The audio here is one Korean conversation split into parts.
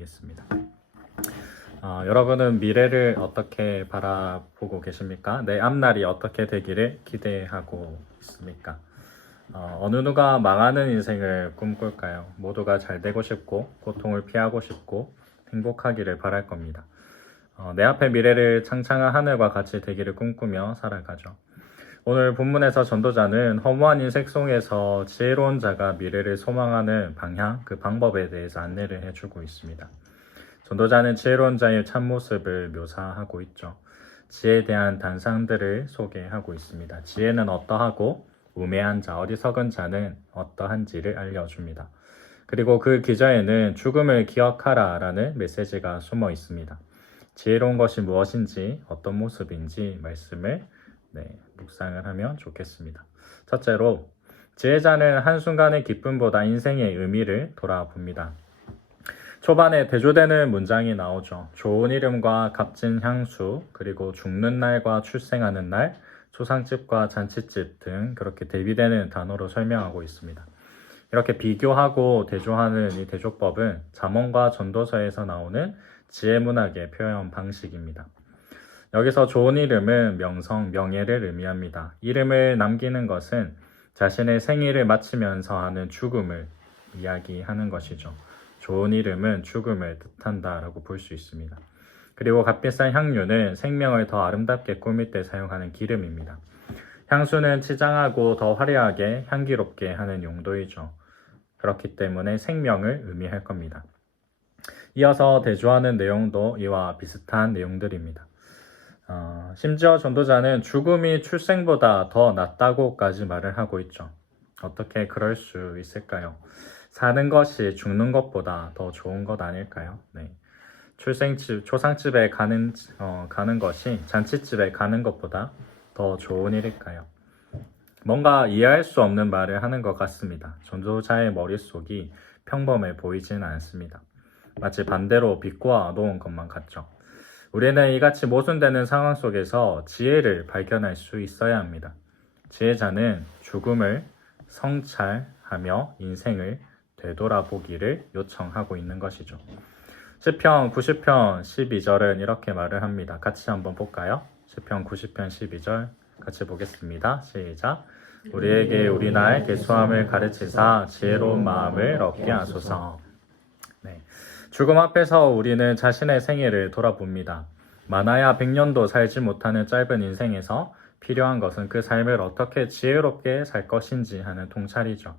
되겠습니다. 여러분은 미래를 어떻게 바라보고 계십니까? 내 앞날이 어떻게 되기를 기대하고 있습니까? 어느 누가 망하는 인생을 꿈꿀까요? 모두가 잘 되고 싶고 고통을 피하고 싶고 행복하기를 바랄 겁니다. 내 앞의 미래를 창창한 하늘과 같이 되기를 꿈꾸며 살아가죠. 오늘 본문에서 전도자는 허무한 인생 속에서 지혜로운 자가 미래를 소망하는 방향, 그 방법에 대해서 안내를 해주고 있습니다. 전도자는 지혜로운 자의 참모습을 묘사하고 있죠. 지혜에 대한 단상들을 소개하고 있습니다. 지혜는 어떠하고 우매한 자, 어리석은 자는 어떠한지를 알려줍니다. 그리고 그 기저에는 죽음을 기억하라 라는 메시지가 숨어 있습니다. 지혜로운 것이 무엇인지 어떤 모습인지 말씀을 묵상을 하면 좋겠습니다. 첫째로 지혜자는 한순간의 기쁨보다 인생의 의미를 돌아봅니다. 초반에 대조되는 문장이 나오죠. 좋은 이름과 값진 향수, 그리고 죽는 날과 출생하는 날, 초상집과 잔치집 등 그렇게 대비되는 단어로 설명하고 있습니다. 이렇게 비교하고 대조하는 이 대조법은 잠언과 전도서에서 나오는 지혜문학의 표현 방식입니다. 여기서 좋은 이름은 명성, 명예를 의미합니다. 이름을 남기는 것은 자신의 생일을 마치면서 하는 죽음을 이야기하는 것이죠. 좋은 이름은 죽음을 뜻한다라고 볼 수 있습니다. 그리고 값비싼 향유는 생명을 더 아름답게 꾸밀 때 사용하는 기름입니다. 향수는 치장하고 더 화려하게 향기롭게 하는 용도이죠. 그렇기 때문에 생명을 의미할 겁니다. 이어서 대조하는 내용도 이와 비슷한 내용들입니다. 심지어 전도자는 죽음이 출생보다 더 낫다고까지 말을 하고 있죠. 어떻게 그럴 수 있을까요? 사는 것이 죽는 것보다 더 좋은 것 아닐까요? 초상집에 가는 것이 잔치집에 가는 것보다 더 좋은 일일까요? 뭔가 이해할 수 없는 말을 하는 것 같습니다. 전도자의 머릿속이 평범해 보이지는 않습니다. 마치 반대로 비꼬아 놓은 것만 같죠. 우리는 이같이 모순되는 상황 속에서 지혜를 발견할 수 있어야 합니다. 지혜자는 죽음을 성찰하며 인생을 되돌아보기를 요청하고 있는 것이죠. 시편 90편 12절은 이렇게 말을 합니다. 같이 한번 볼까요? 시편 90편 12절 같이 보겠습니다. 시작. 우리에게 우리 날 계수함을 가르치사 지혜로운 마음을 얻게 하소서. 죽음 앞에서 우리는 자신의 생애를 돌아봅니다. 많아야 100년도 살지 못하는 짧은 인생에서 필요한 것은 그 삶을 어떻게 지혜롭게 살 것인지 하는 통찰이죠.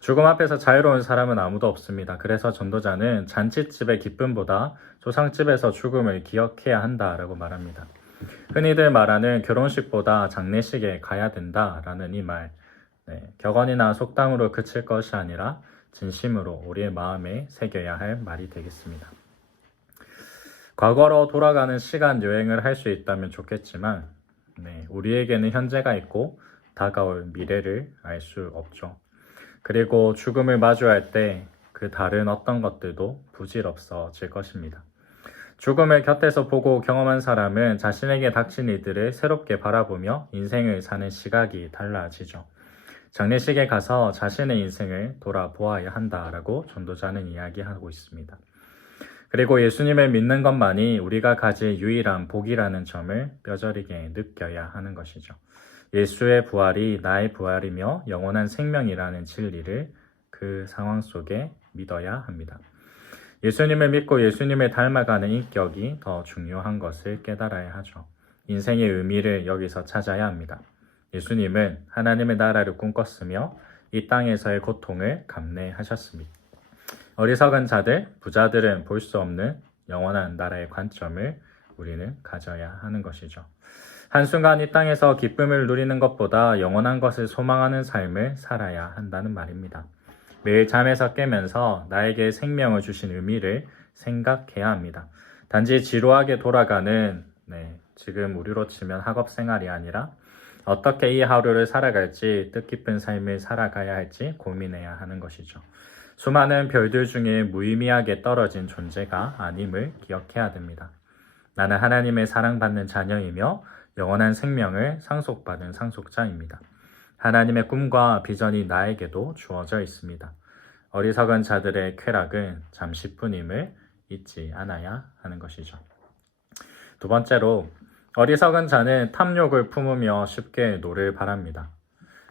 죽음 앞에서 자유로운 사람은 아무도 없습니다. 그래서 전도자는 잔치집의 기쁨보다 조상집에서 죽음을 기억해야 한다라고 말합니다. 흔히들 말하는 결혼식보다 장례식에 가야 된다라는 이 말, 격언이나 속담으로 그칠 것이 아니라 진심으로 우리의 마음에 새겨야 할 말이 되겠습니다. 과거로 돌아가는 시간 여행을 할 수 있다면 좋겠지만 우리에게는 현재가 있고 다가올 미래를 알 수 없죠. 그리고 죽음을 마주할 때 그 다른 어떤 것들도 부질없어질 것입니다. 죽음을 곁에서 보고 경험한 사람은 자신에게 닥친 이들을 새롭게 바라보며 인생을 사는 시각이 달라지죠. 장례식에 가서 자신의 인생을 돌아보아야 한다라고 전도자는 이야기하고 있습니다. 그리고 예수님을 믿는 것만이 우리가 가질 유일한 복이라는 점을 뼈저리게 느껴야 하는 것이죠. 예수의 부활이 나의 부활이며 영원한 생명이라는 진리를 그 상황 속에 믿어야 합니다. 예수님을 믿고 예수님을 닮아가는 인격이 더 중요한 것을 깨달아야 하죠. 인생의 의미를 여기서 찾아야 합니다. 예수님은 하나님의 나라를 꿈꿨으며 이 땅에서의 고통을 감내하셨습니다. 어리석은 자들, 부자들은 볼 수 없는 영원한 나라의 관점을 우리는 가져야 하는 것이죠. 한순간 이 땅에서 기쁨을 누리는 것보다 영원한 것을 소망하는 삶을 살아야 한다는 말입니다. 매일 잠에서 깨면서 나에게 생명을 주신 의미를 생각해야 합니다. 단지 지루하게 돌아가는 지금 우리로 치면 학업 생활이 아니라 어떻게 이 하루를 살아갈지 뜻깊은 삶을 살아가야 할지 고민해야 하는 것이죠. 수많은 별들 중에 무의미하게 떨어진 존재가 아님을 기억해야 됩니다. 나는 하나님의 사랑받는 자녀이며 영원한 생명을 상속받은 상속자입니다. 하나님의 꿈과 비전이 나에게도 주어져 있습니다. 어리석은 자들의 쾌락은 잠시뿐임을 있지 않아야 하는 것이죠. 두 번째로 어리석은 자는 탐욕을 품으며 쉽게 노를 바랍니다.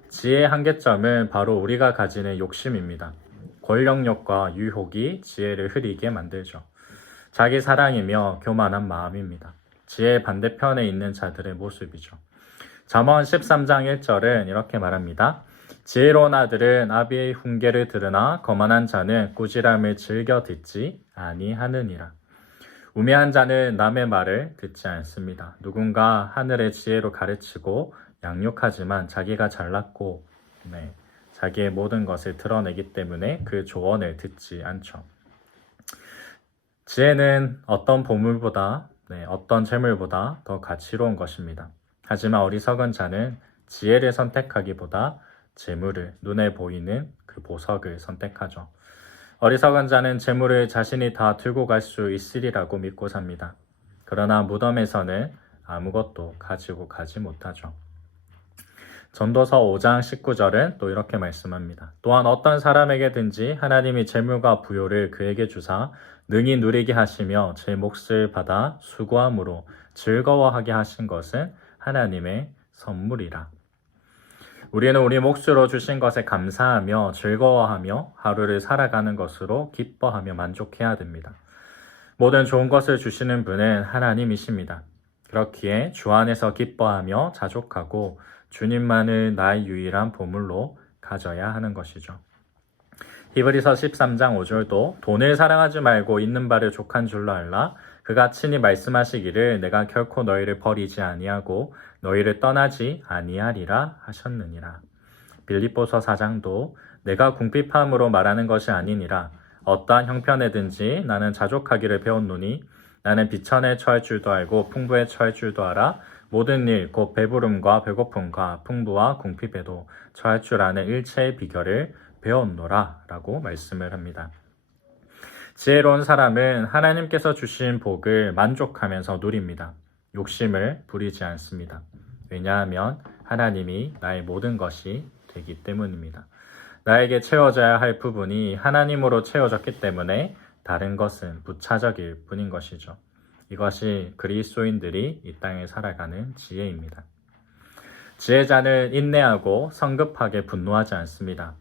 지혜의 한계점은 바로 우리가 가지는 욕심입니다. 권력욕과 유혹이 지혜를 흐리게 만들죠. 자기 사랑이며 교만한 마음입니다. 지혜의 반대편에 있는 자들의 모습이죠. 잠언 13장 1절은 이렇게 말합니다. 지혜로운 아들은 아비의 훈계를 들으나 거만한 자는 꾸지람을 즐겨 듣지 아니하느니라. 우매한 자는 남의 말을 듣지 않습니다. 누군가 하늘의 지혜로 가르치고 양육하지만 자기가 잘났고 자기의 모든 것을 드러내기 때문에 그 조언을 듣지 않죠. 지혜는 어떤 보물보다 어떤 재물보다 더 가치로운 것입니다. 하지만 어리석은 자는 지혜를 선택하기보다 재물을, 눈에 보이는 그 보석을 선택하죠. 어리석은 자는 재물을 자신이 다 들고 갈 수 있으리라고 믿고 삽니다. 그러나 무덤에서는 아무것도 가지고 가지 못하죠. 전도서 5장 19절은 또 이렇게 말씀합니다. 또한 어떤 사람에게든지 하나님이 재물과 부요를 그에게 주사 능히 누리게 하시며 제 몫을 받아 수고함으로 즐거워하게 하신 것은 하나님의 선물이라. 우리는 우리 몫으로 주신 것에 감사하며 즐거워하며 하루를 살아가는 것으로 기뻐하며 만족해야 됩니다. 모든 좋은 것을 주시는 분은 하나님이십니다. 그렇기에 주 안에서 기뻐하며 자족하고 주님만을 나의 유일한 보물로 가져야 하는 것이죠. 히브리서 13장 5절도 돈을 사랑하지 말고 있는 바를 족한 줄로 알라. 그가 친히 말씀하시기를 내가 결코 너희를 버리지 아니하고 너희를 떠나지 아니하리라 하셨느니라. 빌립보서 4장도 내가 궁핍함으로 말하는 것이 아니니라. 어떠한 형편에든지 나는 자족하기를 배웠노니 나는 비천에 처할 줄도 알고 풍부에 처할 줄도 알아. 모든 일 곧 배부름과 배고픔과 풍부와 궁핍에도 처할 줄 아는 일체의 비결을 배웠노라 라고 말씀을 합니다. 지혜로운 사람은 하나님께서 주신 복을 만족하면서 누립니다. 욕심을 부리지 않습니다. 왜냐하면 하나님이 나의 모든 것이 되기 때문입니다. 나에게 채워져야 할 부분이 하나님으로 채워졌기 때문에 다른 것은 부차적일 뿐인 것이죠. 이것이 그리스도인들이 이 땅에 살아가는 지혜입니다. 지혜자는 인내하고 성급하게 분노하지 않습니다.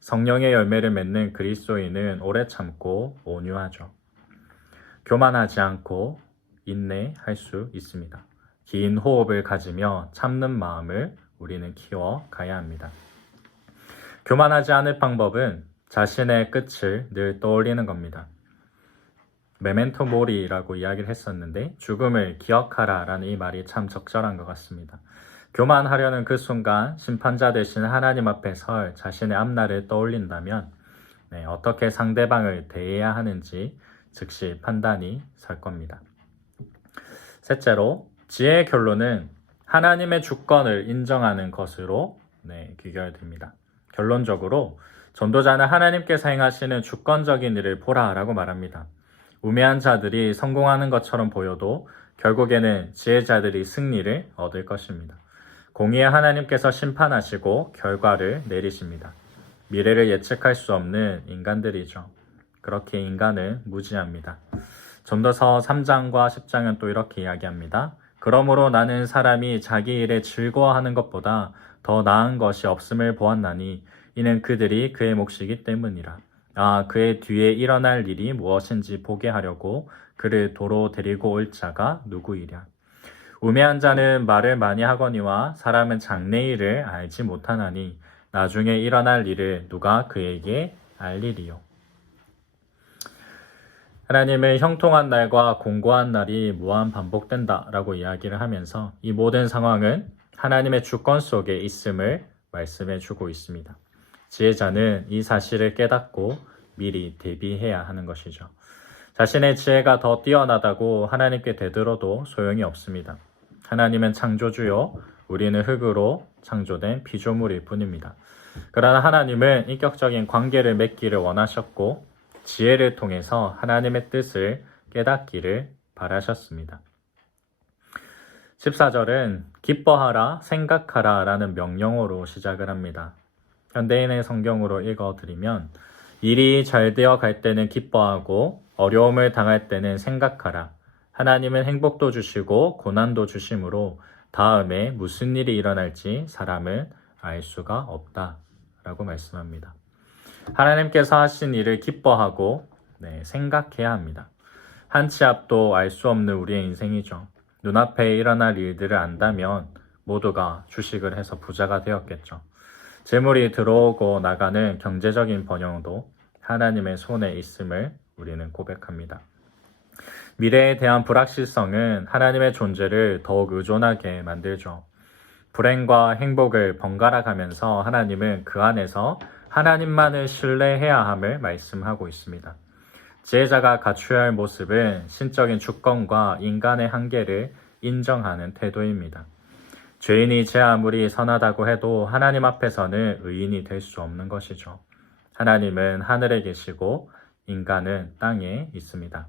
성령의 열매를 맺는 그리스도인은 오래 참고 온유하죠. 교만하지 않고 인내할 수 있습니다. 긴 호흡을 가지며 참는 마음을 우리는 키워가야 합니다. 교만하지 않을 방법은 자신의 끝을 늘 떠올리는 겁니다. 메멘토 모리라고 이야기를 했었는데 죽음을 기억하라 라는 이 말이 참 적절한 것 같습니다. 교만하려는 그 순간 심판자 되신 하나님 앞에 설 자신의 앞날을 떠올린다면 어떻게 상대방을 대해야 하는지 즉시 판단이 설 겁니다. 셋째로 지혜의 결론은 하나님의 주권을 인정하는 것으로 귀결됩니다. 결론적으로 전도자는 하나님께서 행하시는 주권적인 일을 보라 라고 말합니다. 우매한 자들이 성공하는 것처럼 보여도 결국에는 지혜자들이 승리를 얻을 것입니다. 공의의 하나님께서 심판하시고 결과를 내리십니다. 미래를 예측할 수 없는 인간들이죠. 그렇게 인간은 무지합니다. 전도서 3장과 10장은 또 이렇게 이야기합니다. 그러므로 나는 사람이 자기 일에 즐거워하는 것보다 더 나은 것이 없음을 보았나니 이는 그들이 그의 몫이기 때문이라. 그의 뒤에 일어날 일이 무엇인지 보게 하려고 그를 도로 데리고 올 자가 누구이랴. 우매한 자는 말을 많이 하거니와 사람은 장래일을 알지 못하나니 나중에 일어날 일을 누가 그에게 알리리요. 하나님은 형통한 날과 공고한 날이 무한 반복된다라고 이야기를 하면서 이 모든 상황은 하나님의 주권 속에 있음을 말씀해 주고 있습니다. 지혜자는 이 사실을 깨닫고 미리 대비해야 하는 것이죠. 자신의 지혜가 더 뛰어나다고 하나님께 되들어도 소용이 없습니다. 하나님은 창조주요, 우리는 흙으로 창조된 피조물일 뿐입니다. 그러나 하나님은 인격적인 관계를 맺기를 원하셨고 지혜를 통해서 하나님의 뜻을 깨닫기를 바라셨습니다. 14절은 기뻐하라, 생각하라 라는 명령어로 시작을 합니다. 현대인의 성경으로 읽어드리면 일이 잘 되어 갈 때는 기뻐하고 어려움을 당할 때는 생각하라. 하나님은 행복도 주시고 고난도 주심으로 다음에 무슨 일이 일어날지 사람은 알 수가 없다. 라고 말씀합니다. 하나님께서 하신 일을 기뻐하고 생각해야 합니다. 한 치 앞도 알 수 없는 우리의 인생이죠. 눈앞에 일어날 일들을 안다면 모두가 주식을 해서 부자가 되었겠죠. 재물이 들어오고 나가는 경제적인 번영도 하나님의 손에 있음을 우리는 고백합니다. 미래에 대한 불확실성은 하나님의 존재를 더욱 의존하게 만들죠. 불행과 행복을 번갈아 가면서 하나님은 그 안에서 하나님만을 신뢰해야 함을 말씀하고 있습니다. 지혜자가 갖춰야 할 모습은 신적인 주권과 인간의 한계를 인정하는 태도입니다. 죄인이 제 아무리 선하다고 해도 하나님 앞에서는 의인이 될 수 없는 것이죠. 하나님은 하늘에 계시고 인간은 땅에 있습니다.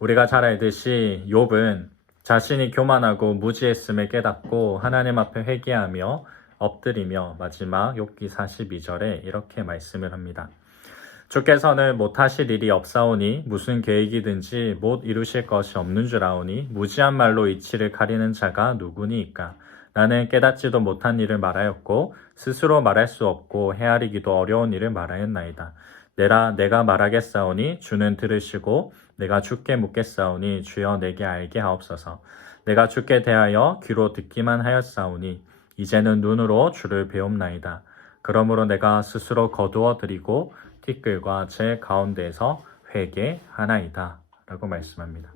우리가 잘 알듯이 욥은 자신이 교만하고 무지했음을 깨닫고 하나님 앞에 회개하며 엎드리며 마지막 욥기 42절에 이렇게 말씀을 합니다. 주께서는 못하실 일이 없사오니 무슨 계획이든지 못 이루실 것이 없는 줄 아오니 무지한 말로 이치를 가리는 자가 누구니이까. 나는 깨닫지도 못한 일을 말하였고 스스로 말할 수 없고 헤아리기도 어려운 일을 말하였나이다. 내가 말하겠사오니 주는 들으시고 내가 주께 묻겠사오니 주여 내게 알게 하옵소서. 내가 주께 대하여 귀로 듣기만 하였사오니 이제는 눈으로 주를 배움나이다. 그러므로 내가 스스로 거두어 드리고 티끌과 제 가운데에서 회개하나이다. 라고 말씀합니다.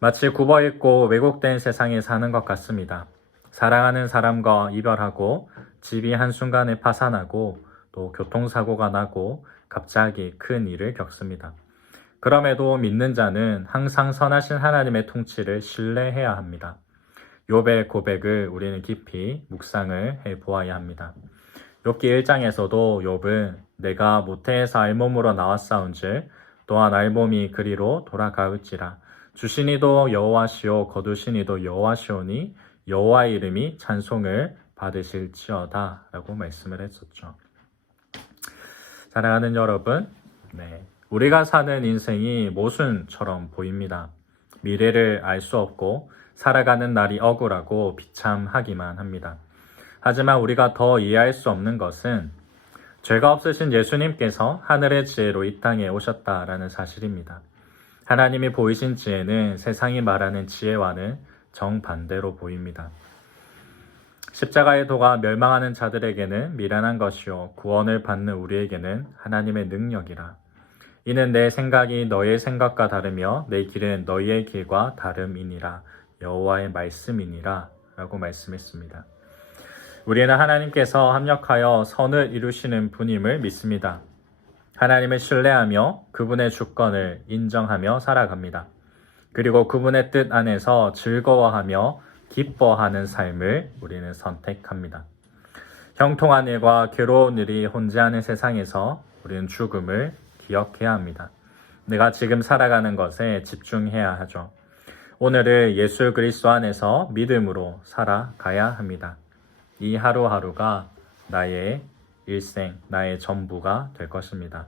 마치 굽어있고 왜곡된 세상에 사는 것 같습니다. 사랑하는 사람과 이별하고 집이 한순간에 파산하고 또 교통사고가 나고 갑자기 큰 일을 겪습니다. 그럼에도 믿는 자는 항상 선하신 하나님의 통치를 신뢰해야 합니다. 욥의 고백을 우리는 깊이 묵상을 해보아야 합니다. 욥기 1장에서도 욥은 내가 모태에서 알몸으로 나왔사온즉 또한 알몸이 그리로 돌아가을지라. 주시니도 여호와시오 거두시니도 여호와시오니 여호와의 이름이 찬송을 받으실지어다 라고 말씀을 했었죠. 사랑하는 여러분, 우리가 사는 인생이 모순처럼 보입니다. 미래를 알 수 없고 살아가는 날이 억울하고 비참하기만 합니다. 하지만 우리가 더 이해할 수 없는 것은 죄가 없으신 예수님께서 하늘의 지혜로 이 땅에 오셨다라는 사실입니다. 하나님이 보이신 지혜는 세상이 말하는 지혜와는 정반대로 보입니다. 십자가의 도가 멸망하는 자들에게는 미련한 것이요 구원을 받는 우리에게는 하나님의 능력이라. 이는 내 생각이 너의 생각과 다르며 내 길은 너희의 길과 다름이니라. 여호와의 말씀이니라 라고 말씀했습니다. 우리는 하나님께서 합력하여 선을 이루시는 분임을 믿습니다. 하나님을 신뢰하며 그분의 주권을 인정하며 살아갑니다. 그리고 그분의 뜻 안에서 즐거워하며 기뻐하는 삶을 우리는 선택합니다. 형통한 일과 괴로운 일이 혼재하는 세상에서 우리는 죽음을 기억해야 합니다. 내가 지금 살아가는 것에 집중해야 하죠. 오늘을 예수 그리스도 안에서 믿음으로 살아가야 합니다. 이 하루하루가 나의 일생, 나의 전부가 될 것입니다.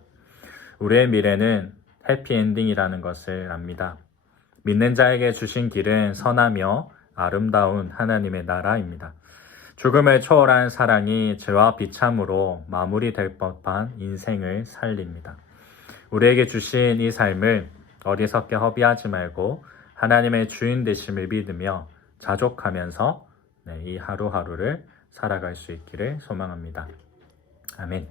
우리의 미래는 해피엔딩이라는 것을 압니다. 믿는 자에게 주신 길은 선하며 아름다운 하나님의 나라입니다. 죽음을 초월한 사랑이 죄와 비참으로 마무리될 법한 인생을 살립니다. 우리에게 주신 이 삶을 어리석게 허비하지 말고 하나님의 주인 되심을 믿으며 자족하면서 이 하루하루를 살아갈 수 있기를 소망합니다. 아멘.